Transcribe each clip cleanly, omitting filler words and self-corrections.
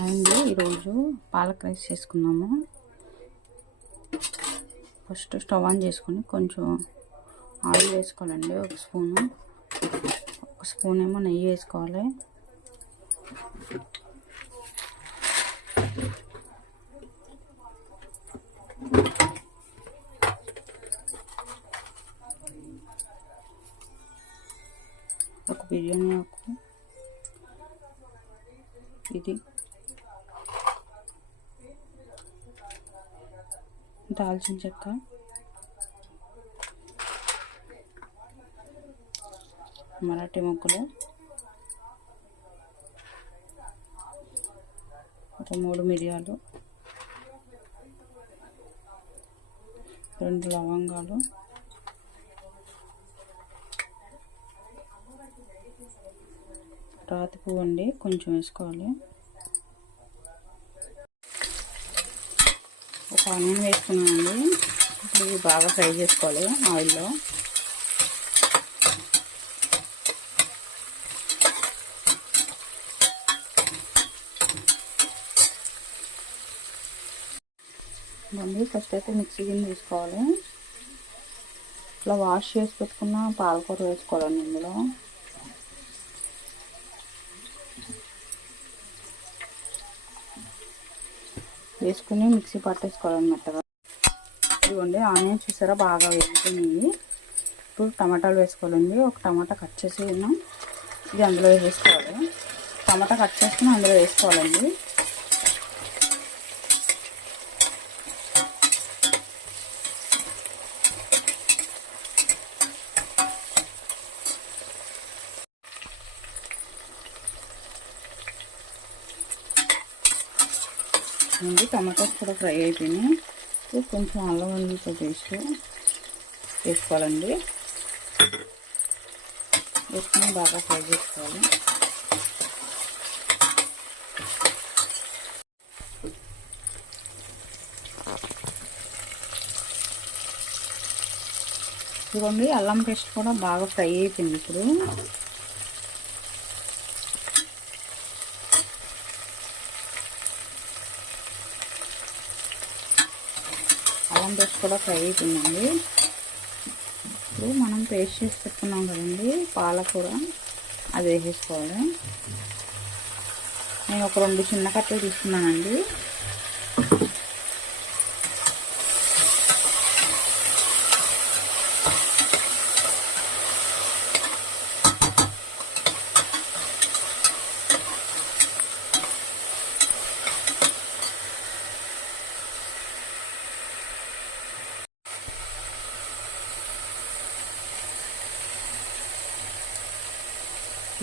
అండి ఈరోజు పాలక్ రైస్ చేసుకున్నాము. ఫస్ట్ స్టవ్ ఆన్ చేసుకొని కొంచెం ఆయిల్ వేసుకోవాలండి. ఒక స్పూన్ ఏమో నెయ్యి వేసుకోవాలి. ఒక బిర్యానీ ఆకు, ఇది దాల్చిన చెక్క, మరాఠీ మొగ్గలు, ఒక 3 మిరియాలు, 2 లవంగాలు, రాతి పువ్వు అండి కొంచెం వేసుకోవాలి. ఒక ఆనియన్ వేసుకున్నామండి. ఇప్పుడు ఇవి బాగా ఫ్రై చేసుకోవాలి ఆయిల్లో. ఫస్ట్ అయితే మిక్సీ గిన్నె తీసుకోవాలి. ఇట్లా వాష్ చేసి పెట్టుకున్న పాలకూర వేసుకోవాలండి ఇందులో. వేసుకుని మిక్సీ పట్టేసుకోవాలన్నమాట. ఇదిగోండి ఆనియన్ చూసారా బాగా వేసుకున్నాయి. ఇప్పుడు టమాటాలు వేసుకోవాలండి. ఒక టమాటా కట్ చేసి ఇది అందులో వేసుకోవాలి. టమాటా కట్ చేసుకుని అందులో వేసుకోవాలండి. టమాటాస్ కూడా ఫ్రై అయిపోయినాయి. కొంచెం అల్లం వెల్లుల్లి పేస్ట్ వేసుకోవాలండి. వేసుకుని బాగా ఫ్రై చేసుకోవాలి. చూడండి అల్లం పేస్ట్ కూడా బాగా ఫ్రై అయిపోయింది. ఇప్పుడు అల్లం పేస్ట్ కూడా ఫ్రై అయిపోయిందండి. ఇప్పుడు మనం పేస్ట్ చేసి పెట్టుకున్నాం కదండి పాలకూర, అది వేసేసుకోవాలి. నేను ఒక 2 చిన్న కట్టలు తీసుకున్నానండి.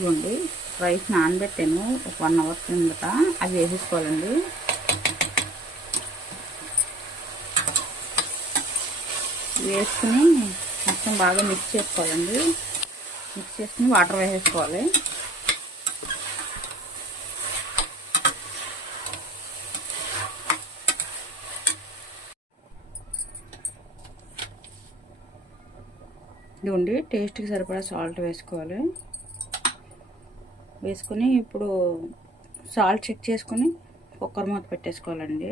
ఇవ్వండి రైస్ నానబెట్టాను ఒక 1 అవర్ కిందట. అది వేసేసుకోవాలండి. వేసుకుని మొత్తం బాగా మిక్స్ చేసుకోవాలండి. మిక్స్ చేసుకుని వాటర్ వేసేసుకోవాలి. ఇదిగోండి టేస్ట్కి సరిపడా సాల్ట్ వేసుకోవాలి. వేసుకుని ఇప్పుడు సాల్ట్ చెక్ చేసుకుని కుక్కర్ మూత పెట్టేసుకోవాలండి.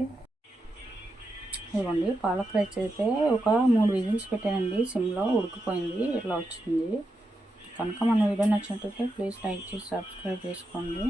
ఇవ్వండి పాలక్ రైస్ అయితే ఒక 3 విజిల్స్ పెట్టానండి. సిమ్లో ఉడికిపోయింది. ఇట్లా వచ్చింది. కనుక మన వీడియో నచ్చినట్లయితే ప్లీజ్ లైక్ చేసి సబ్స్క్రైబ్ చేసుకోండి.